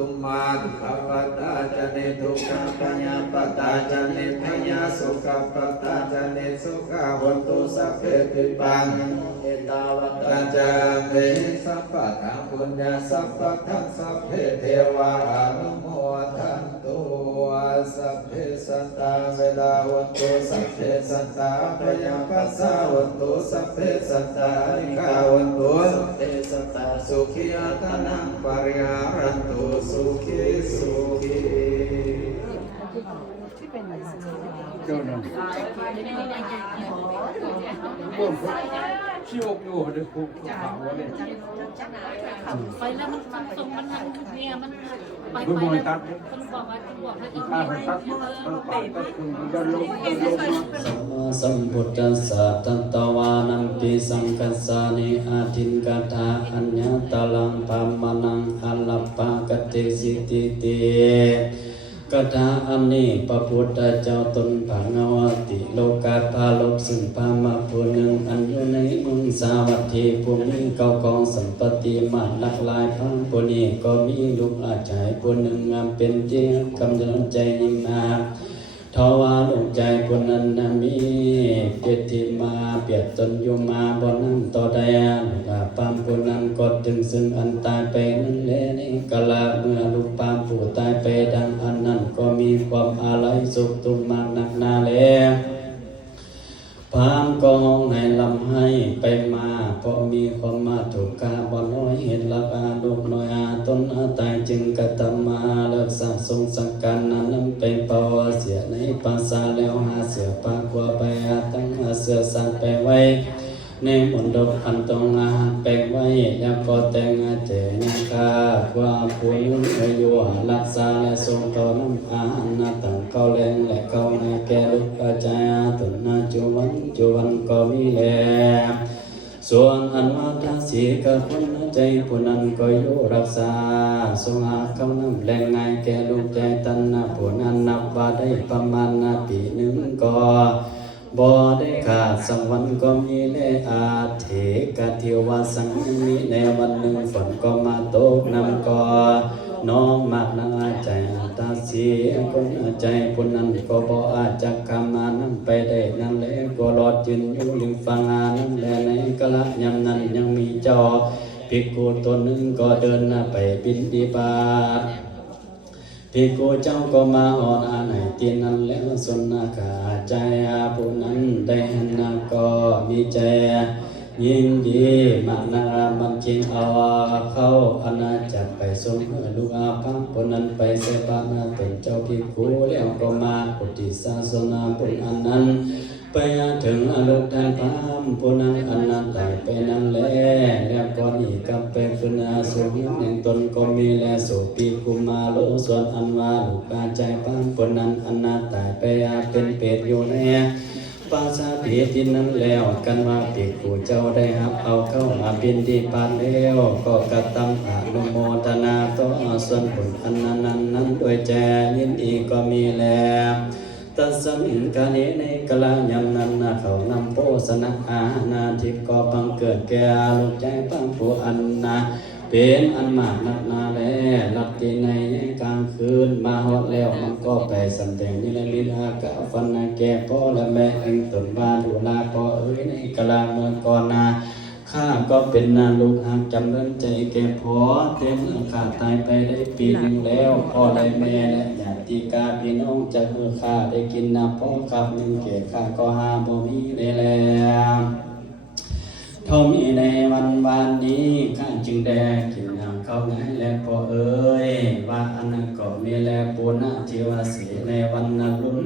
ตุมาทุกขปตาจเนทุกขปญาปตาจเนพญาสุขปตาจเนสุขวันตุสัพเพปิปังเอตาวตาจาเมสัพพะทางปุญญาสัพพะทางสัพเพเทวาอนุโมทันตุสัพเพสัตตาเวลาวันตุสัพเพสัตตาพยาปัสสาวันตุสัพเพสัตตานิกาวันตุสัพเพสัตตาสุขีอัตนังปริหารันตุสุขีสุขีเจ้าหน้าบ่นชิวอยู่เด็กผู้ขาวเนี่ยไปแล้วมันส่งมันหันเนี่ยมันไปแล้วคนบอกว่าให้อีก ข้าไปตัดตัดคุณจะลง สัมมาสัมพุทธัสสะตัตตวานัมปิสังคัสสานิอาทินกถาอัญญตลังปัมมนังอัลลัปปะกติสิติติกถาอันนี้พระพุทธเจ้าตนภางวติโลกาภาลกซึ่งพามาผู้หนึ่งอันอยู่ในเมืองสาวัตถีผู้มีเก่ากองสัมปติมาหลากหลายพังผู้นี้ก็มีลูกอาจารย์ผู้หนึ่งงามเป็นเจียกำลังใจยิ่งนาทว่าดวงใจคนนั้นมีเปรียบทิมาเปรียบตนอยู่มาบนนั้นต่อใดปามคนนั้นก็ถึงซึ่งอันตายไปนั่นแหละนี่กะลาเมื่อลูกปามผู้ตายไปดังอันนั้นก็มีความอาลัยสุขทุกข์มากหนักหนาแล้วพามก็ห้องให้ลำให้ไปมาเพราะมีความมาถูกกาบ่น้อยเห็นลักอาลูกน้อยอาตนอาตายจึงกตมาเลิกสะสมสังการนั้นเป็นปวเสียในภาษาแล้วหาเสือปากว่าไปตั้งเสือสันไปไว้ในมณฑลอันตรงอาไปไว้ยาก็แต่งเจนาคาความผู้ยุ่งอายุรักษาและทรงต่อน้ำอาหารนาตั้งเขาแรงและเขาในแก่ลูกอาจารย์ตนนาจุวันก็มีแล้วส่วนอันมาทาสีกับคนใจผู้นั้นก็อยู่รักษาทรงหาเขานำแรงง่ายแก่ลูกใจตันนาผู้นั้นนับว่าได้ประมาณปีหนึ่งก็บ่ได้ขาดสังวันก็มีแลอาเถกเทวาสังมีในวันหนึ่งฝนก็มาตกนำก็น้องมากนาใจตาเสียคนใจผู้นั้นก็บ่อาจจะกำมานั่งไปได้นั่นแหละก็รอดยืนอยู่ริมฟังนั่นแหละในกะละยามนั้นยังมีจอภิกขุตัวหนึ่งก็เดินไปบิณฑบาตภิกขุเจ้าก็มาอ่อนอาไหนตีนั้นแล้วสนขาใจผู้นั้นได้เห็นก็มีใจยินดีมากนามันจริงเอาเข้าอาณาจักรไปส่งลูกอาภังผู้นั้นไปเสพานาตนเจ้าภิกขุแล้วก็มาปฏิศาสนาบุญอันนั้นไปถึงอโลกทานพามผู้นั้นอันนั้นตายไปนั้นแลแล้วก็อีกกับไปฟื้นอาสุหิแห่งตนก็มีแลโสปีกุมาโลส่วนอันว่าลูกอาใจพามผู้นั้นอันนั้นตายไปเป็นเปรตอยู่ในปาสาเพียทินนั้นแล้วกันว่าภิกขุเจ้าได้รับเอาเข้ามาบิณฑบาตแล้วก็กระทำอนุโมทนาต่อส่วนผลอันนั้นโดยแจยินดีก็มีแล้วตัสมิงกาเนในกลายามนั้นเขานำโพสนะอาณาทิพย์ก็บังเกิดแก่ลูกใจปังผู้อันนาเป็นอันมากนักนาแลลักที่ในกลางคืนมาฮอดแล้วมันก็ไปสำแดงนิรมิตอากาฟันนาแก่พ่อและแม่เองตนบ้านดูลาพ่อในกลาเมื่อก่อนนาข้าก็เป็นนาลูกหากจำเริญใจแก่พ่อเต็มข้าตายไปได้ปีหนึ่งแล้วพ่อได้แม่และญาติกาพี่น้องจะเมื่อข้าได้กินนาพ่อครับหนึ่งเกศข้าก็หาบ่มีได้แล้วเท่ามีในวันนี้ข้าจึงได้กินน้ำเข้าไหนและพ่อเอ๋ยว่าอันนั้นก็มีแลปุณณทิวสีในวันนั้นรุ่น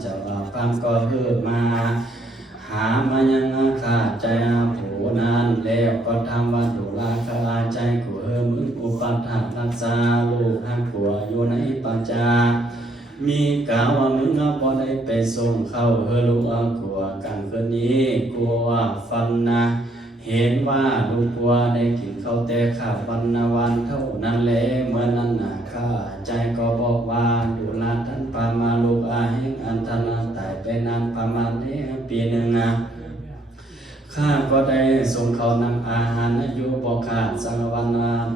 เจ้าฟังก็เฮือมาหามายังข้าใจผู้นั้นแล้วก็ทำว่าดุลาคาใจกูเฮือมึงอุปัฏฐานรักษาลูกหักผัวอยู่ในปัจจามีกล่าวว่ามึงบ่ได้ไปส่งเข้าเฮือลูกผัวกันคืนนี้กลัวว่าฟันนะเห็นว่าลูกผัวได้กินข้าวแต่ข้าววันเท่านั้นแลเมื่อนั้นข้าใจก็บอกว่าดุลาท่านปามาลูกอาแห่งอันธนาตายไปนานประมาณนี้ปีหนึ่งข้าก็ได้ส่งเขานำอาหารอยู่บ่ขาดสังวัน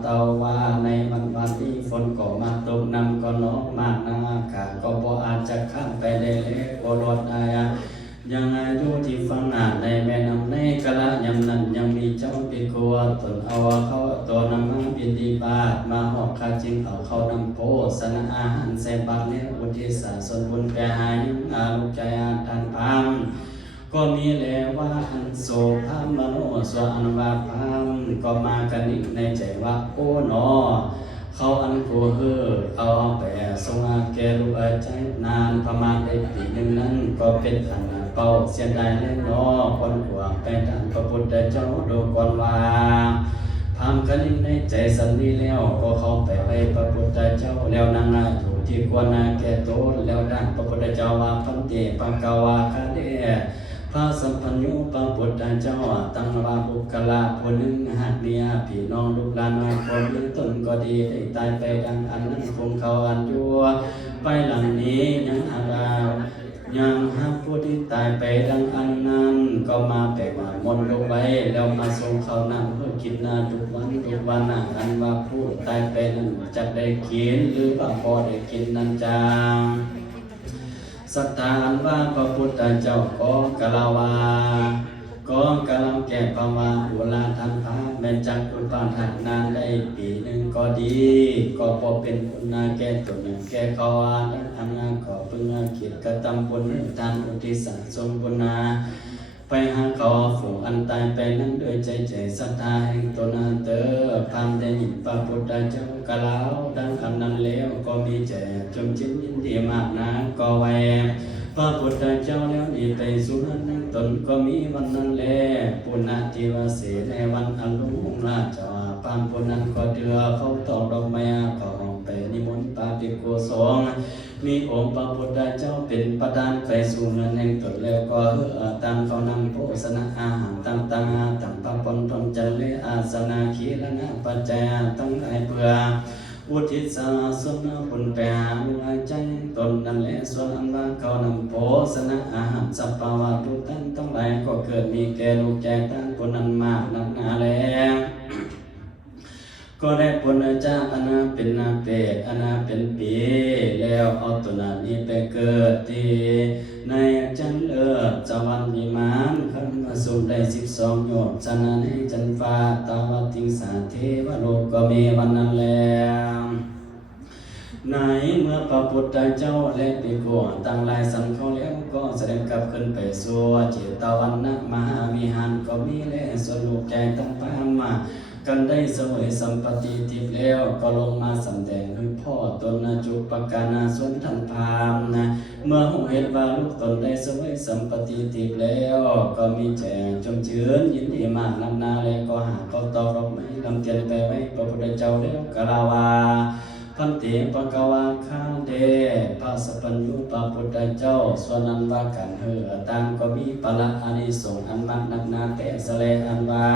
เตาว่าในวัน ที่ฝนก็มาตกนำก็น้องมากนาอากาศก็บ่อาจจะข้ามไปได้เลยบ่รอดได้ยังอายุที่ฟังหน้าในแม่น้ำในกะละยำนั้นยังมีเจ้าเป็นครัวตนเอาเขาตัวนำมาบินดีบาทมาหอกคาจิงเอาเขานำโพสนาอาหารใส่บาตรแล้วอุทิศส่วนบุญแก่หายอาลูกใจอาทานพามก็มีแล้วว่าอันโสภามโนสวอันวาพามก็มากันอีกในใจว่าโอ้หนอเขาอันกูเอาไปทรงอาแกลูกใจนานประมาณได้ปีหนึ่งนั้นก็เป็นอันเป่าเสียดายเล่นนอคนหัวไปทางพระพุทธเจ้าดูก่อนว่าพามกันอีกในใจสันนี้แล้วก็เขาไปพระพุทธเจ้าแล้วนางอยู่ที่กวนนาแก่โตแล้วด้านพระพุทธเจ้าว่าพันเตปังกาวาคาเดพระสัมปัญญูพระพุทธเจ้าตั้งว่าบุคลาผู้หนึ่งหากเมียพี่น้องลูกหลานน้อยคนหรือตนก็ดีได้ตายไปดังอันนั้นคงเขาอันยั่วไปหลังนี้ยังอาดาวยังหาผู้ที่ตายไปดังอันนั้นก็มาแปลว่ามนต์ลงไว้แล้วมาส่งเขานำเพื่อกินนาทุกวันอันว่าผู้ตายไปนั้นจะได้กินหรือว่าพอได้กินนั้นจางสัทธาอันว่าพระพุทธเจ้าก็กล่าวว่าก็กำลังแก่ภาวะอุลาทันพาแม้จักคุณปานหักนานได้ปีหนึ่งก็ดีก็พอเป็นคุณนาแก่ตัวหนึ่งแก่เขาดังอันงานขอพึ่งเกียรติกระทำบุญทานอุทิศสมบุญนาไปหาเขาฝูงอันตายไปนั้นด้วยใจศรัทธาแห่งตนเตอพามได้ยินพระพุทธเจ้ากล่าวดังอันนั้นแล้วก็มีใจจมชิ้นยินดีมากนะก็ไว้พระพุทธเจ้าแล้วนี่ไปสู่นั้นตนก็มีวันนั้นแลปุณณทิวเสในวันอันลุ่งราชพามปุณนั้นก็เดือเขาตอกดอกไม้เขาไปนิมนต์ปาฏิโกศลมีองค์พระพุทธเจ้าเป็นประธานไปสู่เงินแห่งตนแล้วก็ตามเขานำโภชนะอาหารต่างๆตั้งพระปนพรมจันเลอาสนาขีละนะปัจจัยตั้งหลายเพื่ออุทิศส่วนบุญไปหาลูกใจตนนั่นแหละส่วนอันว่าเขานำโภชนะอาหารสัพพะวะทุกท่านทั้งหลายก็เกิดมีแก่ลูกใจตั้งคนนั้นมากนักหนาแล้วก็ได้ผลจากอนาเป็นนาเปตอนาเป็นปีแล้วเอาตัวนี้ไปเกิดที่ในจันเลิศจวันวิมานขันมาสุได้12 โยชน์ฉะนั้นให้จันฟ้าตาวติงสาเทวโลกก็มีวันนั้นแล้วในเมื่อพระพุทธเจ้าและภิกษุตั้งหลายสันเขาแล้วก็แสดงกลับขึ้นไปสู่เจตวันนะมหาวิหารก็มีและส่วนลูกใจตั้งพามมากันได้เสวยสัมปติทิพย์แล้วก็ลงมาสำแดงให้พ่อตนจุปกานาส่วนทันพามนะเมื่อหูเห็นว่าลูกตนได้เสวยสัมปติทิพย์แล้วก็มีใจจมชื้นยินดีมากนำนาแล้วก็หาเขาตอกดอกไม้ลำเทียนไปไว้พระพุทธเจ้าแล้วกล่าวว่าพันติปะกวาข้าเดพระสัพพัญญูพระพุทธเจ้าส่วนนั้นว่ากันต่างก็มีปละอานิสงส์อันมากนักหนาแต่แสลงอันว่า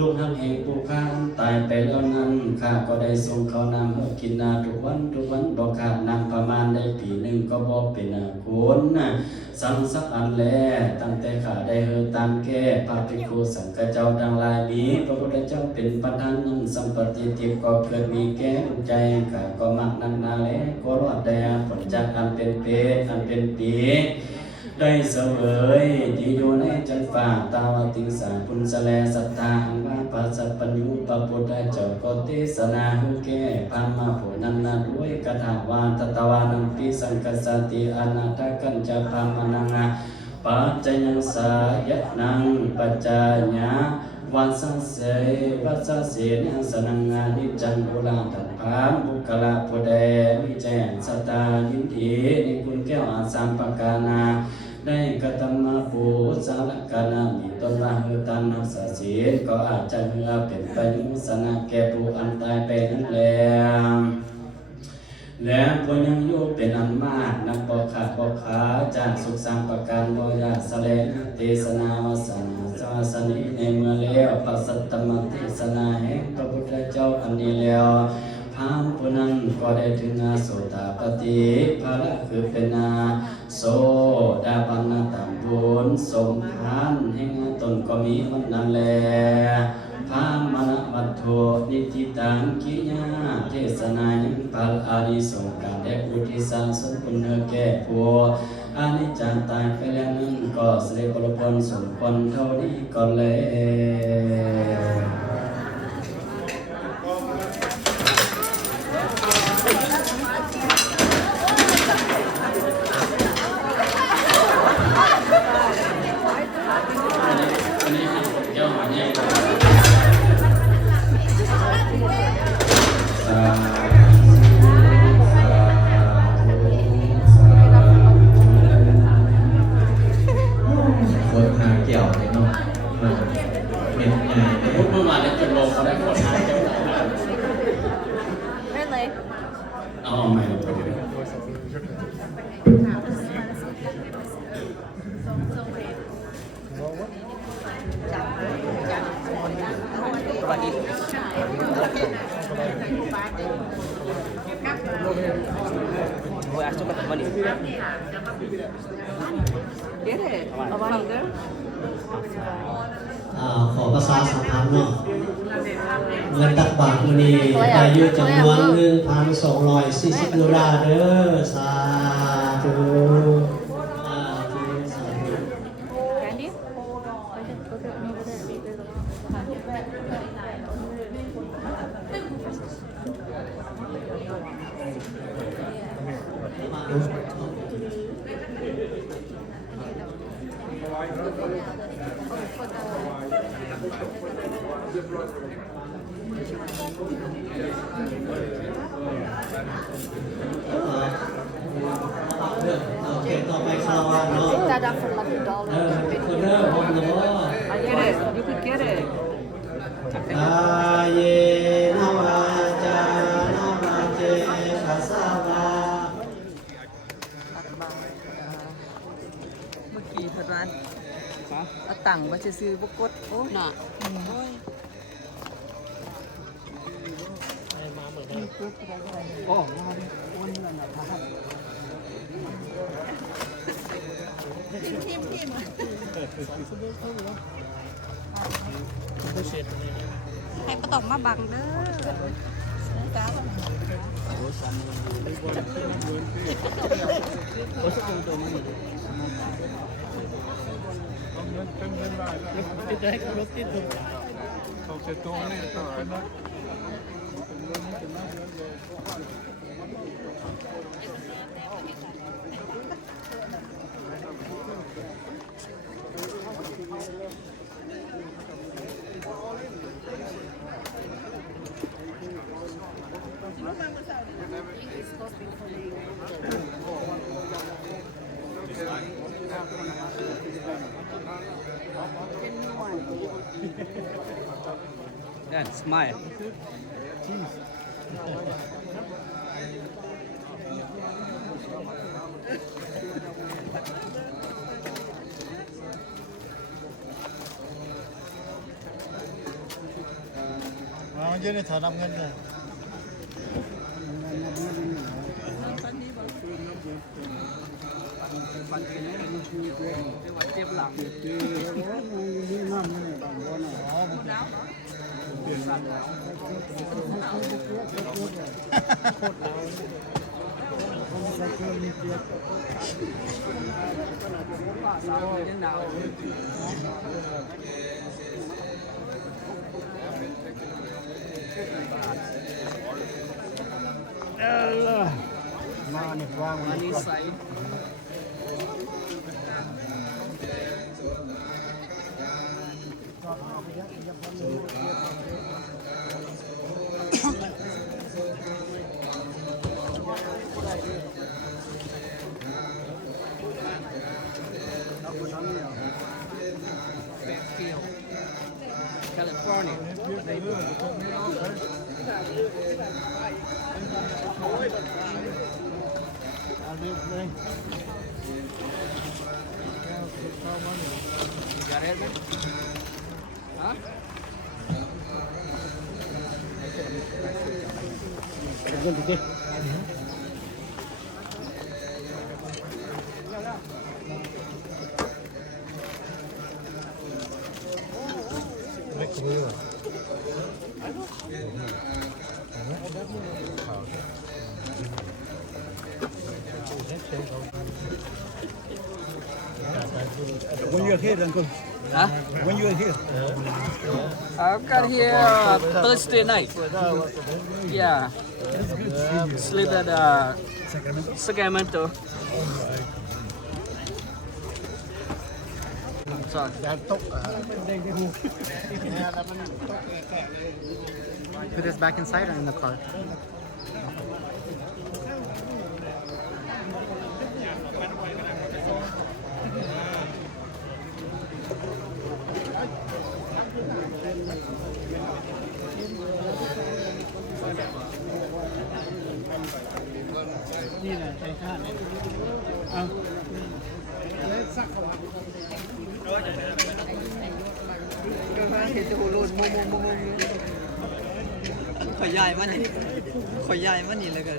ลูกหักแห่งผู้ข้าตายไปแล้วนั้นข้าก็ได้ส่งเขานำกินนาทุกวันบ่ขาดนำประมาณได้ปีหนึ่งก็บ่เป็นคนสังสักอันแลตั้งแต่ข้าได้ตามแก้พระภิกขุสังฆเจ้าดังหลายนี้พระพุทธเจ้าเป็นประธานนั้นสัมปติทิพย์ก็เกิดมีแก่ใจข้าก็มักนักนาแลก็รอดได้ผลจากอันเป็นเปอันเป็นปีได้เสวยที่อยู่ในจันฟ้าตาวติงสาปุญสแลสัทธาอันว่าปัสสปัญญูปพุทธเจ้าก็เทศนาหุแก่พันมาผู้นั้นนาด้วยกถาวาตตวานังปิสังกัสสติอนาถกัญจพามนังปัจจยังสายนังปัจจายะวัสเสวัสเสนสนังนิจังโอลาตัพามบุคลาผู้ใดมีแจ้งสตายินดีในคุณแก้วอาสามประการนาได้กตมาปูสารกานามีตนว่าตันนักศีลก็อาจจะเป็นไปมุสนะแก่ผู้อันตายไปนั่นแหละและผู้ยังอยู่เป็นอันมากนักบอกขาดบอกขาจากสุขสามประการโดยยาสเลนเทศนาวสนาสวาสนิในเมื่อแล้วปัสสัตตมเทศนาแห่งพระพุทธเจ้าอันนี้แล้วพามผู้นั้นก็ได้ถึงโสตปฏิภาระคือเป็นโสดาบันตามบุญสมทานแห่งตนก็มีวันนั้นแลบ พามณวัตโธนิติตังกิญาเทศนายังปัลอาริสงการและอุทิศส่วนบุญแก่ผู้อานิจจังตายไปแล้วนั้นก็เสด็จประพลสมควรเท่านี้ก็แล้วคนหาเกี่ยวเลยเนาะเม็ดใหญ่เลย เมื่อวานได้เป็นโลเขาได้คนหายเจ้าเอาใหม่ไปเลยขอประชาสัมพันธ์เนาะเงินตักบาทมื้อนี้ได้อยู่จำนวน 1,240 ยูโรเด้อสาธุสาธุสาธุโอเคต่อไปคาราวานเนาะคนเริ่มพร้อมแล้วกายเยนวาจานวาเจขัสสาวา เมื่อกี้เพิ่นว่าเอาตังค์มาซื้อๆบ่กดโอ้น่ะโอ้ยให้ประตอกมาบังเด้อ And smile. Jadi ni tanam kan dah. Money side. California. Got it, man? Huh? here, Uncle? Huh? When you are here? I got here Thursday night. Yeah. Sleep at Sacramento. Sorry. Put this back inside or in the car?ขอยายมันนี่ขอยายมันนี่แล้วกัน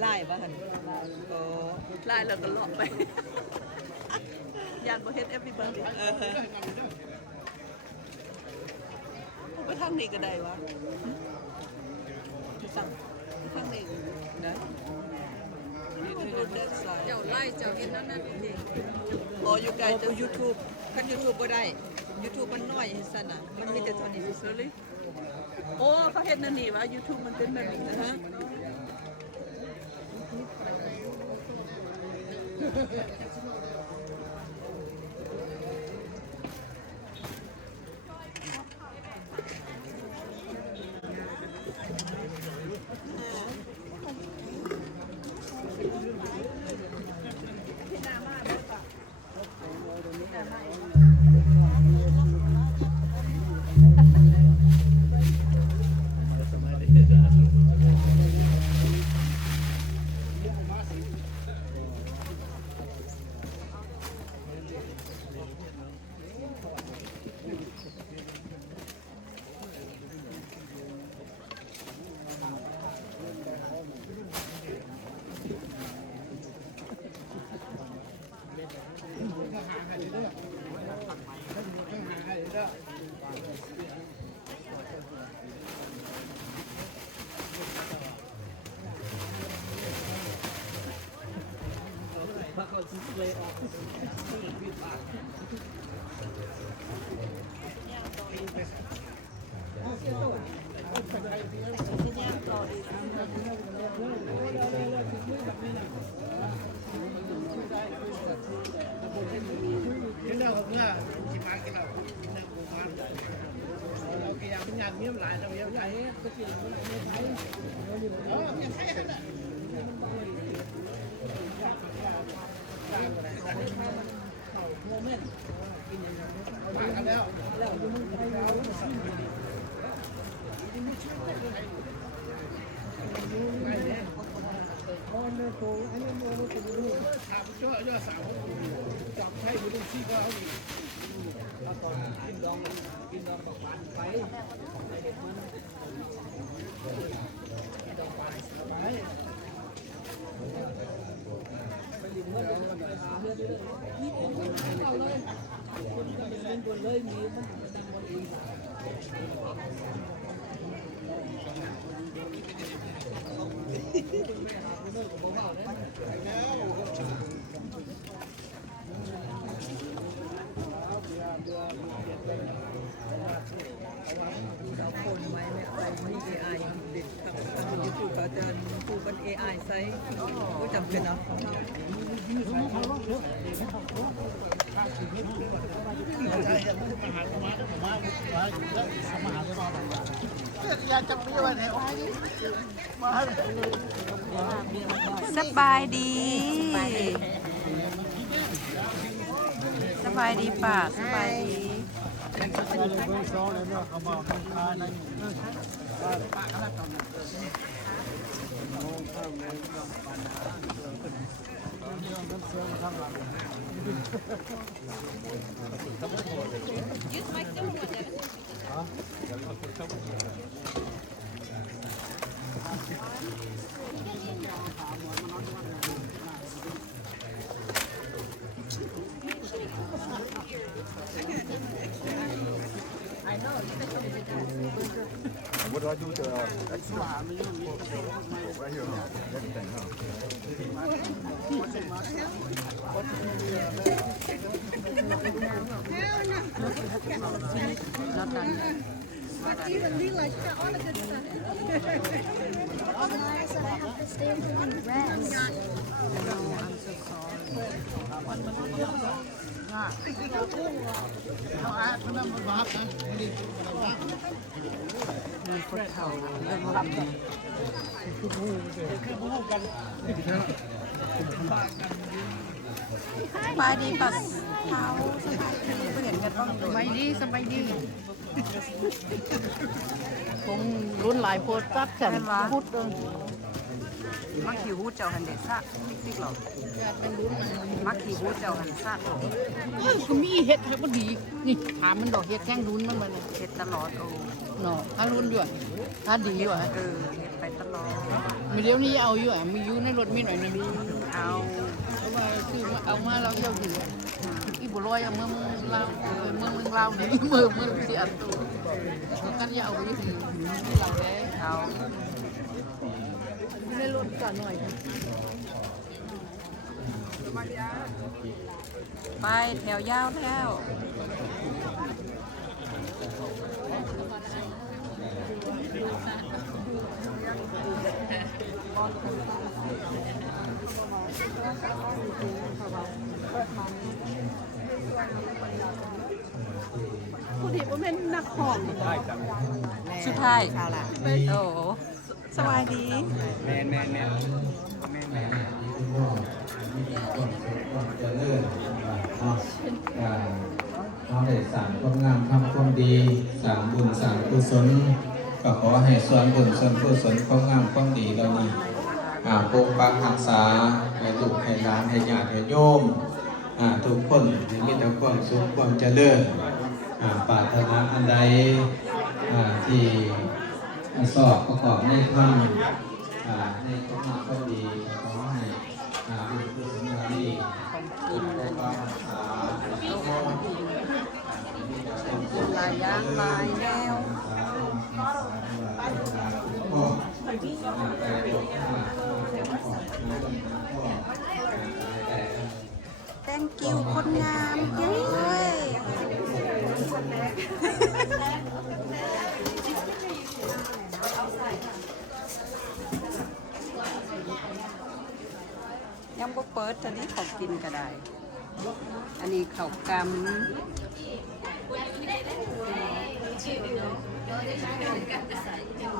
ไล่บ้านโอ้ไล่แล้วก็เลาะไป ยานประเทศ everybody ไปทางนี้ก็ได้วะสั่งทางนี้นะเจ้าไล่เจ้าเห็นนั่นนั่นเองโอ้ยูไกด์จะ YouTube คัน YouTube ก็ได้ YouTube มันน้อยสั่นอ่ะมันมีแต่ตอนนี้ซื้อเลยโอ้เขาเห็นนั่นนี่วะ YouTube มันเป็นแบบนี้นะฮะ เอาโคนไว้ไม่เอามี AI เด็ดครับทาง YouTube ก็จะดูเป็น AI ไซส์ก็จำเป็นเนาะ สบายดีสบายดีป่ะสบายดีWhat do I do with the extra? Right here, huh? Everything, huh? สบายดีป่ะเท้าเห็นกันบ้าง สบายดีสบายดีคงรุ่นหลายโพสต์ตัดฉันพูดเลย มักขี่หูเจ้าหันเด็ดซะติ๊กหรอ เป็นรุ่นมัน มักขี่หูเจ้าหันซะ ก็มีเห็ดแล้วก็ดีนี่ถามมันดอกเห็ดแข้งรุ่นมันมาเลย เฮ็ดตลอดโอ้ เนาะถ้ารุ่นอยู่อะถ้าดีอยู่อะ เฮ็ดไปตลอด มีเดี๋ยวนี้เอาอยู่อะมีอยู่ในรถมีหน่อยนึง เอา เพราะว่าซื้อมาเอามาเราเจ้าอยู่อีบัวลอยเอาเมืองลาวเมืองลาวเนี่ยเมืองเสียตัวกันอย่าเอาไปที่เราได้ เอา ในรถก่อนหน่อย ไปแถวยาวแล้ว ผู้ที่บ่แม่นนักของ สุดท้ายโอ้สบายดี จะเลื่อนเราได้สร้างความงามทำความดีสร้างบุญสร้างกุศลก็ขอให้ส่วนบุญส่วนกุศลความงามความดีเหล่านี้ปกปักรักษาให้ลูกให้หลานให้ญาติให้โยมทุกคนที่มีแต่ความสุขความเจริญปรารถนาอันใดที่สอบประกอบในธรรมในความงามความดีขอให้บุญกุศลเหล่านี้ปกปักรักษา ลายยางลายแนว thank you คนงามเย้ยยังบ่เปิดตอนนี้ของกินก็ได้ อันนี้ข้าวกำ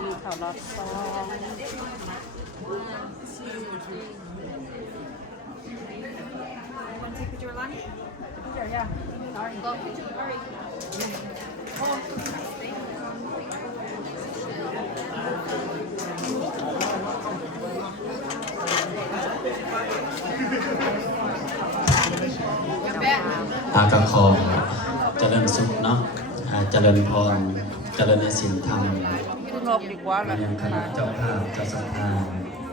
มีข้าวรอดซองปลากระคอง เจริญสุขเนาะเจริญพรเจริญในศีลธรรม ข้างนอกดีกว่าแหละ ยังคณะเจ้าภาพเจ้าสัมภาระ